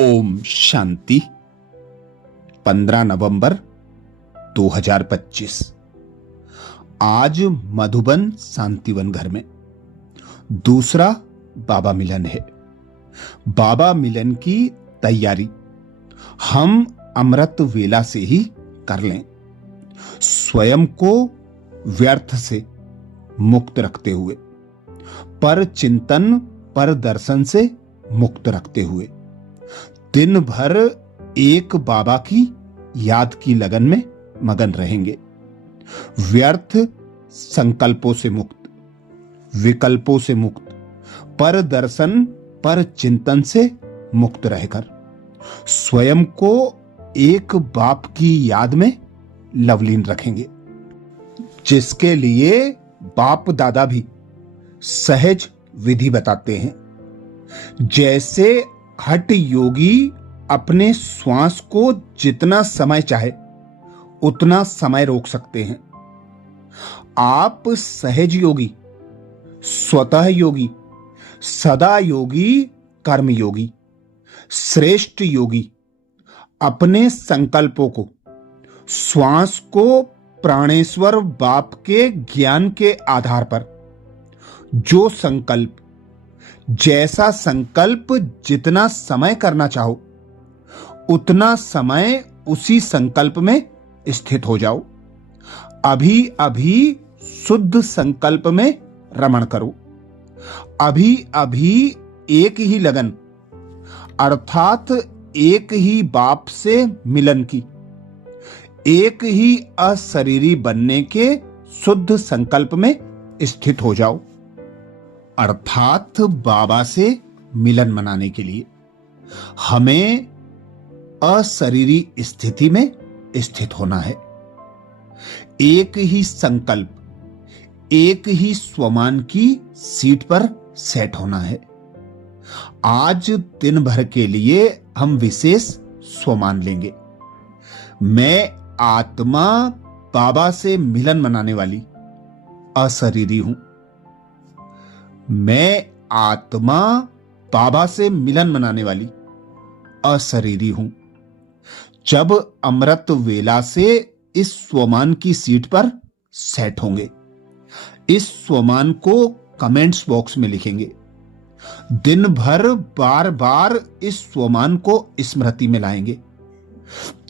ओम शांति। 15 नवंबर 2025। आज मधुबन शांतिवन घर में दूसरा बाबा मिलन है। बाबा मिलन की तैयारी हम अमृत वेला से ही कर लें, स्वयं को व्यर्थ से मुक्त रखते हुए, पर चिंतन पर दर्शन से मुक्त रखते हुए, दिन भर एक बाबा की याद की लगन में मगन रहेंगे। व्यर्थ संकल्पों से मुक्त, विकल्पों से मुक्त, पर दर्शन पर चिंतन से मुक्त रहकर स्वयं को एक बाप की याद में लवलीन रखेंगे, जिसके लिए बाप दादा भी सहज विधि बताते हैं। जैसे हठ योगी अपने श्वास को जितना समय चाहे उतना समय रोक सकते हैं, आप सहज योगी, स्वतः योगी, सदा योगी, कर्म योगी, श्रेष्ठ योगी अपने संकल्पों को, श्वास को प्राणेश्वर बाप के ज्ञान के आधार पर जो संकल्प, जैसा संकल्प जितना समय करना चाहो उतना समय उसी संकल्प में स्थित हो जाओ। अभी अभी शुद्ध संकल्प में रमण करो। अभी अभी एक ही लगन अर्थात एक ही बाप से मिलन की, एक ही अशरीरी बनने के शुद्ध संकल्प में स्थित हो जाओ। अर्थात बाबा से मिलन मनाने के लिए हमें अशरीरी स्थिति में स्थित होना है। एक ही संकल्प, एक ही स्वमान की सीट पर सेट होना है। आज दिन भर के लिए हम विशेष स्वमान लेंगे। मैं आत्मा बाबा से मिलन मनाने वाली अशरीरी हूं। मैं आत्मा बाबा से मिलन मनाने वाली अशरीरी हूं। जब अमृत वेला से इस स्वमान की सीट पर सेट होंगे, इस स्वमान को कमेंट्स बॉक्स में लिखेंगे, दिन भर बार बार इस स्वमान को स्मृति में लाएंगे,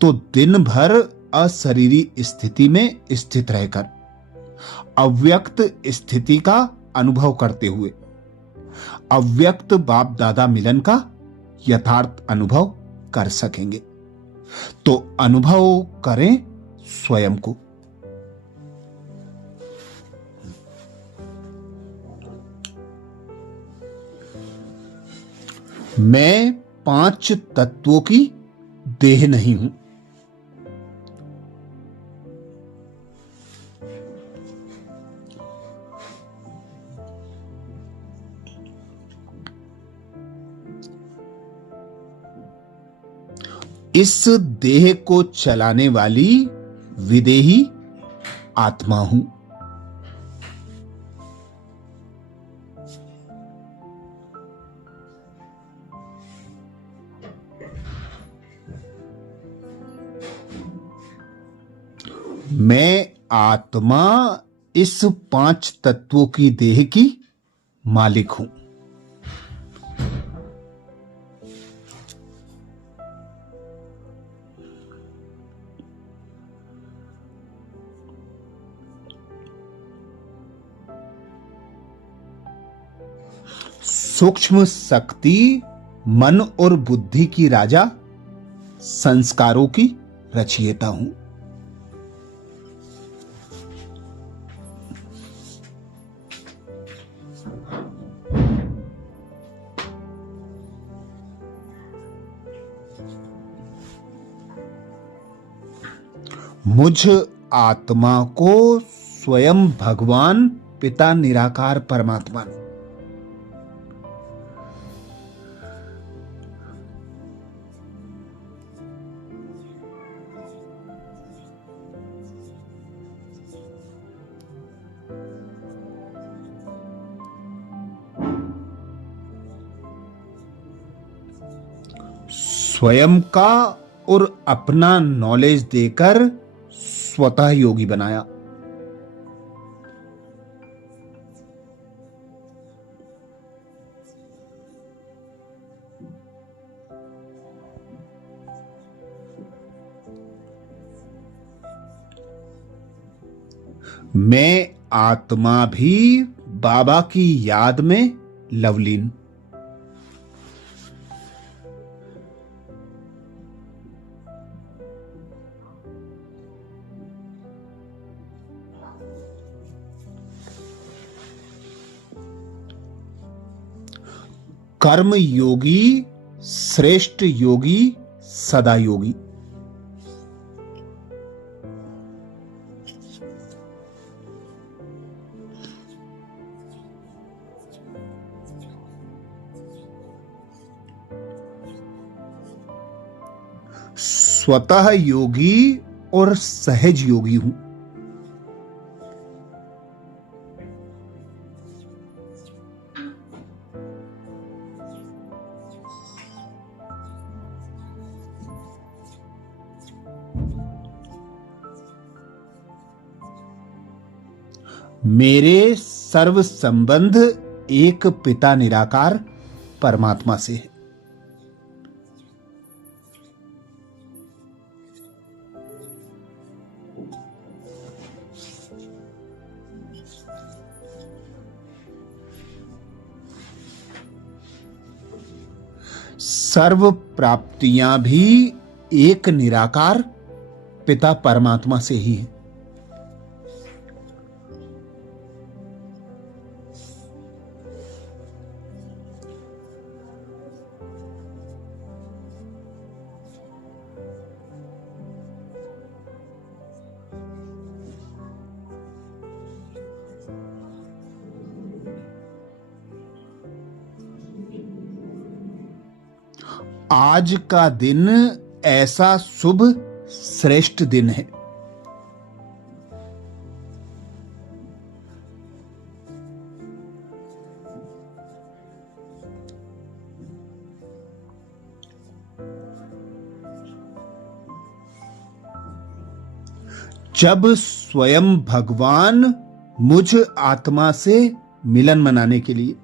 तो दिन भर अशरीरी स्थिति में स्थित रहकर अव्यक्त स्थिति का अनुभव करते हुए अव्यक्त बाप दादा मिलन का यथार्थ अनुभव कर सकेंगे। तो अनुभव करें स्वयं को। मैं 5 तत्वों की देह नहीं हूं। इस देह को चलाने वाली विदेही आत्मा हूं। मैं आत्मा इस 5 तत्वों की देह की मालिक हूं। सूक्ष्म शक्ति मन और बुद्धि की राजा, संस्कारों की रचयिता हूं। मुझ आत्मा को स्वयं भगवान पिता निराकार परमात्मा ने स्वयं का और अपना नॉलेज देकर स्वतः योगी बनाया। मैं आत्मा भी बाबा की याद में लवलीन। कर्म योगी श्रेष्ठ योगी सदा योगी। स्वतः योगी और सहज योगी हूं। मेरे सर्व संबंध एक पिता निराकार परमात्मा से है। सर्व प्राप्तियां भी एक निराकार पिता परमात्मा से ही है। आज का दिन ऐसा शुभ श्रेष्ठ दिन है। जब स्वयं भगवान मुझ आत्मा से मिलन मनाने के लिए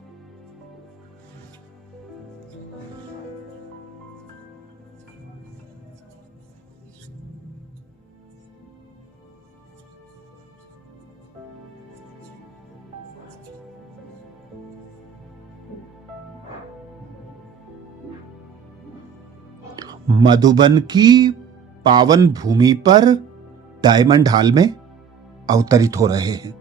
मधुबन की पावन भूमि पर डायमंड हॉल में अवतरित हो रहे हैं।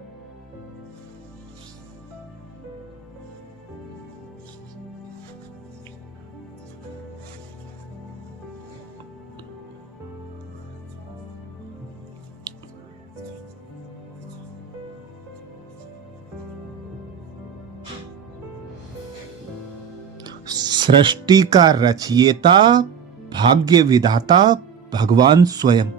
सृष्टि का रचयिता भाग्य विधाता भगवान स्वयं।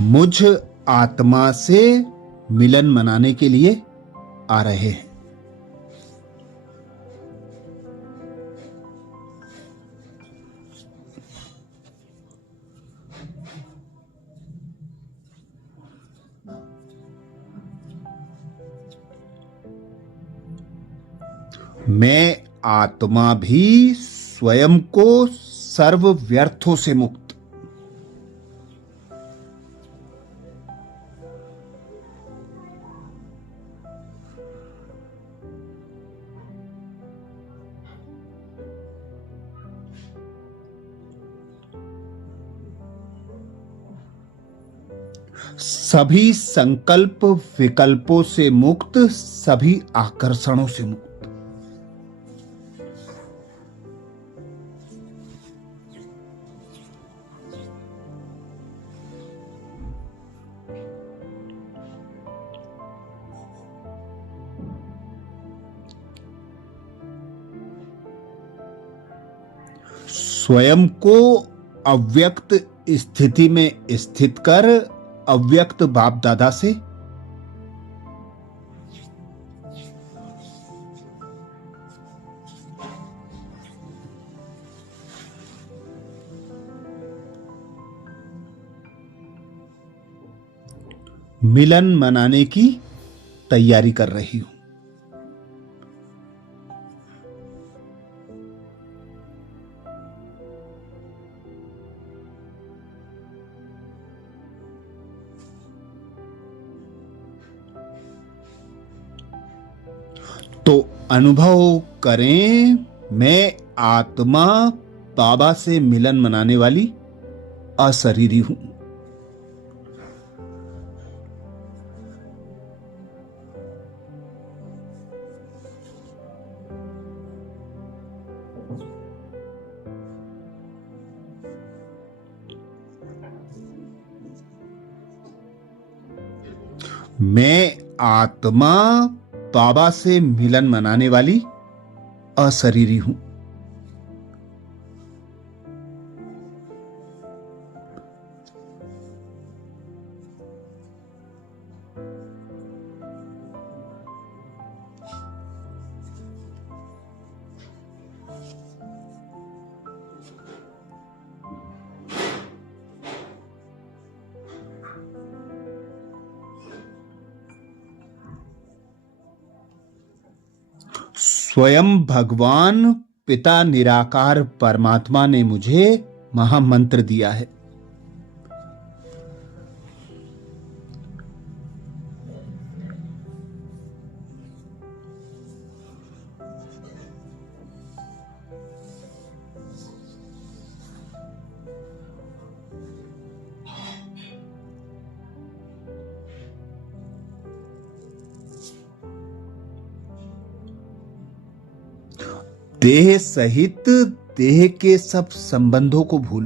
मुझ आत्मा से मिलन मनाने के लिए आ रहे हैं। मैं आत्मा भी स्वयं को सर्व व्यर्थों से मुक्त। सभी संकल्प विकल्पों से मुक्त, सभी आकर्षणों से मुक्त। स्वयं को अव्यक्त स्थिति में स्थित कर अव्यक्त बाप दादा से मिलन मनाने की तैयारी कर रही हूं। तो अनुभव करें, मैं आत्मा बाबा से मिलन मनाने वाली अशरीरी हूं। मैं आत्मा बाबा से मिलन मनाने वाली अशरीरी हूं। स्वयं भगवान पिता निराकार परमात्मा ने मुझे महामंत्र दिया है। देह सहित देह के सब संबंधों को भूल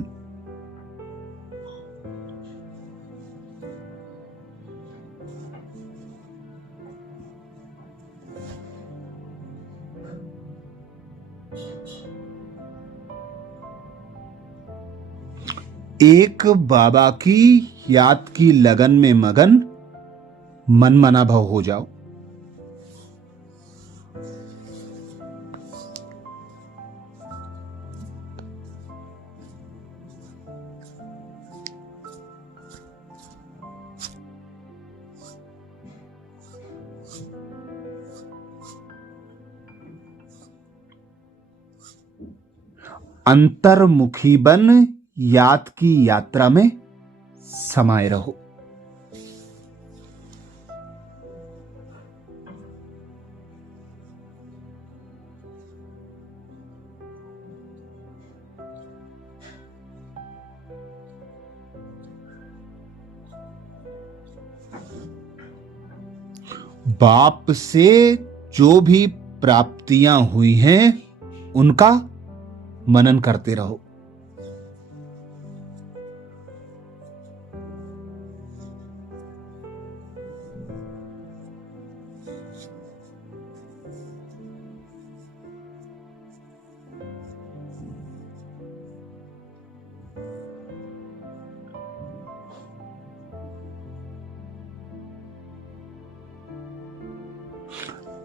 एक बाबा की याद की लगन में मगन मनमना भव हो जाओ। अंतर्मुखी बन याद की यात्रा में समाये रहो। बाप से जो भी प्राप्तियां हुई हैं उनका मनन करते रहो।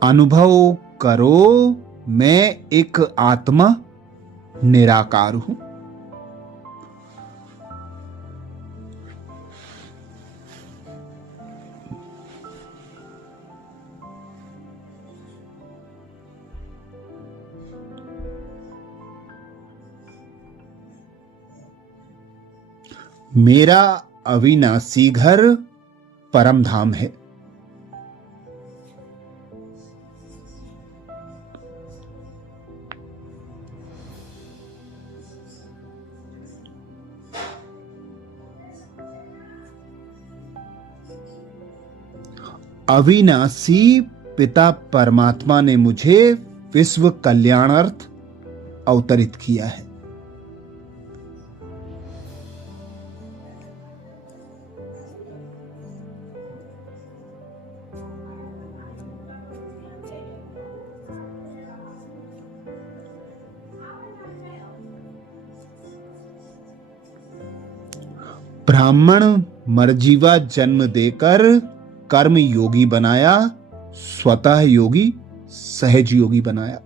अनुभव करो, मैं एक आत्मा निराकार हूं। मेरा अविनाशी घर परम धाम है। अविनाशी पिता परमात्मा ने मुझे विश्व कल्याणार्थ अवतरित किया है। ब्राह्मण मर्जीवा जन्म देकर कर्म योगी बनाया, स्वतः योगी सहज योगी बनाया।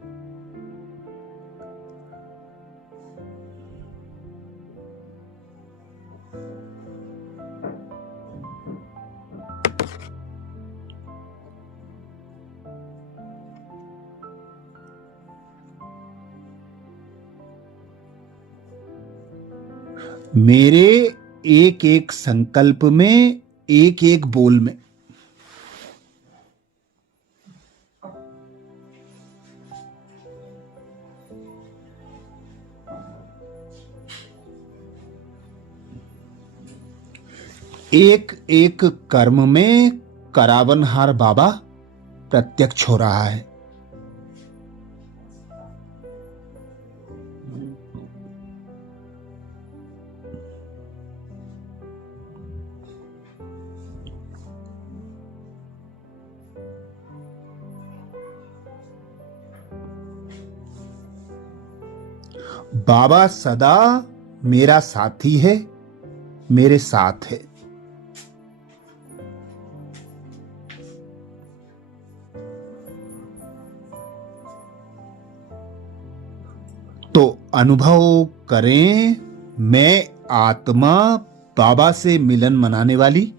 मेरे एक एक संकल्प में, एक एक बोल में एक एक कर्म में करावनहार बाबा प्रत्यक्ष हो रहा है। बाबा सदा मेरा साथी है, मेरे साथ है। तो अनुभव करें, मैं आत्मा बाबा से मिलन मनाने वाली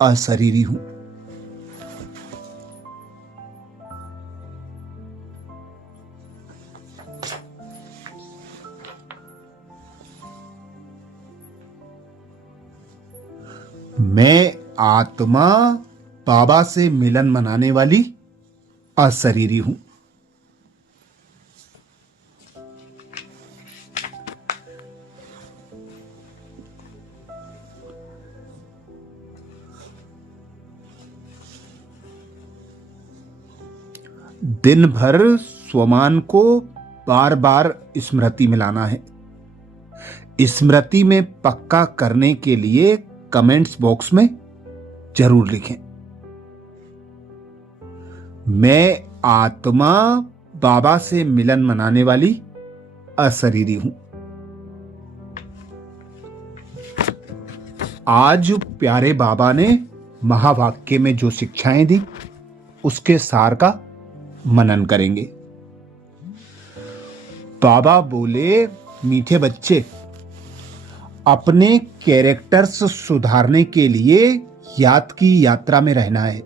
अशरीरी हूं। मैं आत्मा बाबा से मिलन मनाने वाली अशरीरी हूं। दिन भर स्वमान को बार बार स्मृति में लाना है। स्मृति में पक्का करने के लिए कमेंट्स बॉक्स में जरूर लिखें, मैं आत्मा बाबा से मिलन मनाने वाली अशरीरी हूं। आज प्यारे बाबा ने महावाक्य में जो शिक्षाएं दी उसके सार का मनन करेंगे। बाबा बोले, मीठे बच्चे, अपने कैरेक्टर्स सुधारने के लिए याद की यात्रा में रहना है।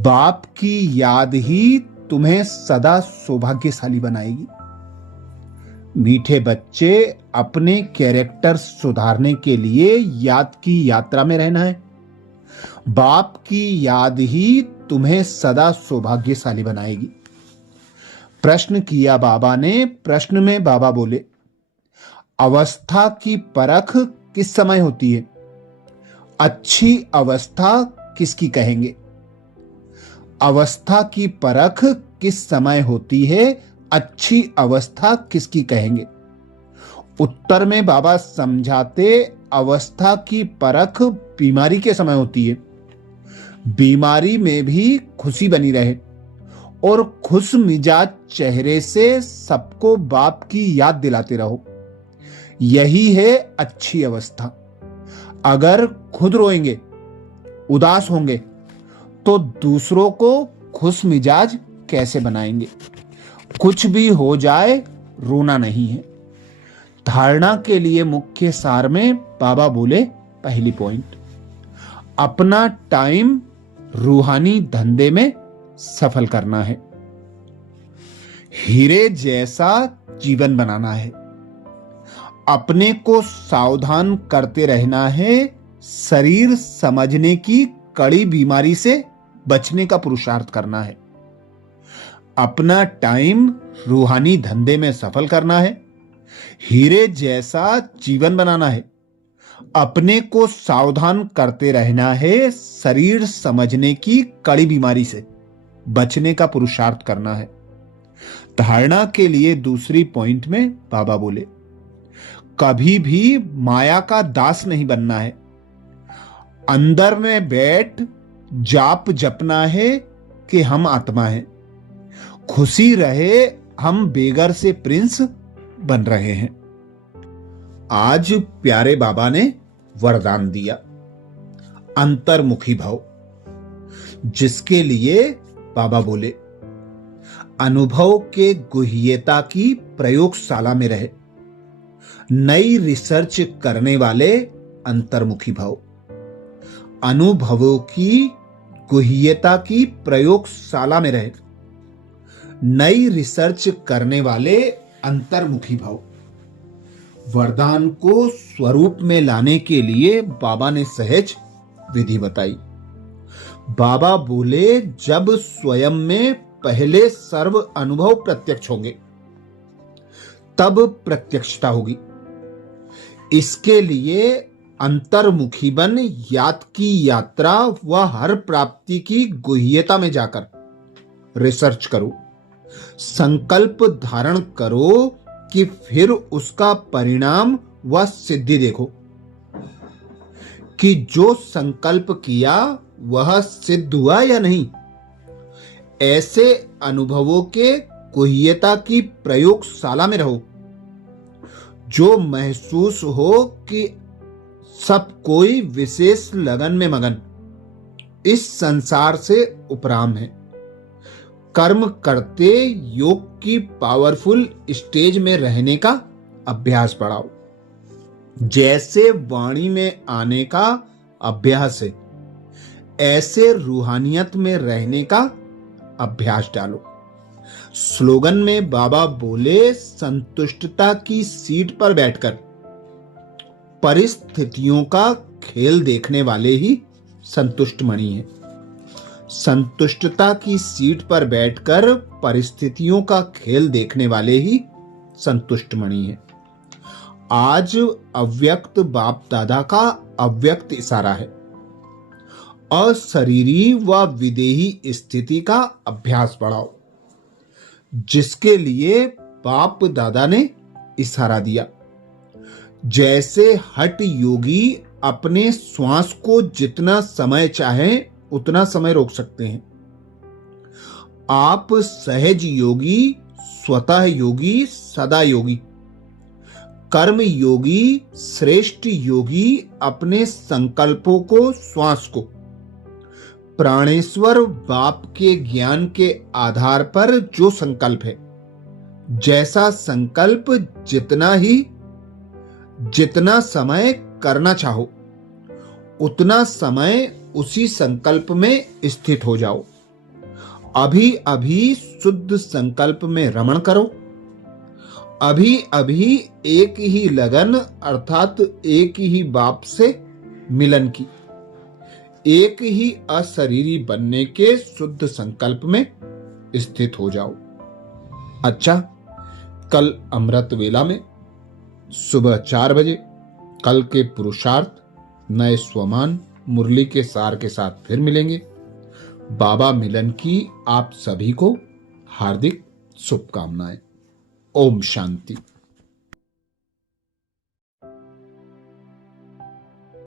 बाप की याद ही तुम्हें सदा सौभाग्यशाली बनाएगी। मीठे बच्चे, अपने कैरेक्टर्स सुधारने के लिए याद की यात्रा में रहना है। बाप की याद ही तुम्हें सदा सौभाग्यशाली बनाएगी। प्रश्न किया बाबा ने। प्रश्न में बाबा बोले, अवस्था की परख किस समय होती है? अच्छी अवस्था किसकी कहेंगे? अवस्था की परख किस समय होती है? अच्छी अवस्था किसकी कहेंगे? उत्तर में बाबा समझाते, अवस्था की परख बीमारी के समय होती है। बीमारी में भी खुशी बनी रहे और खुश मिजाज चेहरे से सबको बाप की याद दिलाते रहो, यही है अच्छी अवस्था। अगर खुद रोएंगे, उदास होंगे, तो दूसरों को खुश मिजाज कैसे बनाएंगे? कुछ भी हो जाए, रोना नहीं है। धारणा के लिए मुख्य सार में बाबा बोले, पहली पॉइंट, अपना टाइम रूहानी धंधे में सफल करना है। हीरे जैसा जीवन बनाना है। अपने को सावधान करते रहना है। शरीर समझने की कड़ी बीमारी से बचने का पुरुषार्थ करना है। अपना टाइम रूहानी धंधे में सफल करना है। हीरे जैसा जीवन बनाना है। अपने को सावधान करते रहना है। शरीर समझने की कड़ी बीमारी से बचने का पुरुषार्थ करना है। धारणा के लिए दूसरी पॉइंट में बाबा बोले, कभी भी माया का दास नहीं बनना है। अंदर में बैठ जाप जपना है कि हम आत्मा हैं। खुशी रहे, हम बेगर से प्रिंस बन रहे हैं। आज प्यारे बाबा ने वरदान दिया, अंतर्मुखी भव, जिसके लिए बाबा बोले अनुभव के गुह्यता की प्रयोगशाला में रहे, नई रिसर्च करने वाले अंतर्मुखी भव, अनुभवों की गुह्यता की प्रयोगशाला में रहे, नई रिसर्च करने वाले अंतर्मुखी भव। वरदान को स्वरूप में लाने के लिए बाबा ने सहज विधि बताई। बाबा बोले जब स्वयं में पहले सर्व अनुभव प्रत्यक्ष होंगे तब प्रत्यक्षता होगी। इसके लिए अंतर्मुखी बन याद की यात्रा व हर प्राप्ति की गुह्यता में जाकर रिसर्च करो, संकल्प धारण करो कि फिर उसका परिणाम व सिद्धि देखो कि जो संकल्प किया वह सिद्ध हुआ या नहीं। ऐसे अनुभवों के गुह्यता की प्रयोगशाला में रहो, जो महसूस हो कि सब कोई विशेष लगन में मगन इस संसार से उपराम है। कर्म करते योग की पावरफुल स्टेज में रहने का अभ्यास बढ़ाओ, जैसे वाणी में आने का अभ्यास है ऐसे रूहानियत में रहने का अभ्यास डालो। स्लोगन में बाबा बोले संतुष्टता की सीट पर बैठकर परिस्थितियों का खेल देखने वाले ही संतुष्ट मणि हैं। संतुष्टता की सीट पर बैठकर परिस्थितियों का खेल देखने वाले ही संतुष्ट मणि हैं। आज अव्यक्त बाप दादा का अव्यक्त इशारा है। अशरीरी व विदेही स्थिति का अभ्यास बढ़ाओ, जिसके लिए बाप दादा ने इशारा दिया। जैसे हठ योगी अपने श्वास को जितना समय चाहे उतना समय रोक सकते हैं, आप सहज योगी, स्वतः योगी, सदा योगी, कर्म योगी, श्रेष्ठ योगी अपने संकल्पों को, श्वास को प्राणेश्वर बाप के ज्ञान के आधार पर जो संकल्प है, जैसा संकल्प जितना समय करना चाहो उतना समय उसी संकल्प में स्थित हो जाओ। अभी अभी शुद्ध संकल्प में रमण करो। अभी अभी एक ही लगन अर्थात एक ही बाप से मिलन की, एक ही अशरीरी बनने के शुद्ध संकल्प में स्थित हो जाओ। अच्छा, कल अमृत वेला में सुबह 4 बजे कल के पुरुषार्थ नए स्वमान मुरली के सार के साथ फिर मिलेंगे। बाबा मिलन की आप सभी को हार्दिक शुभकामनाएं। ओम शांति।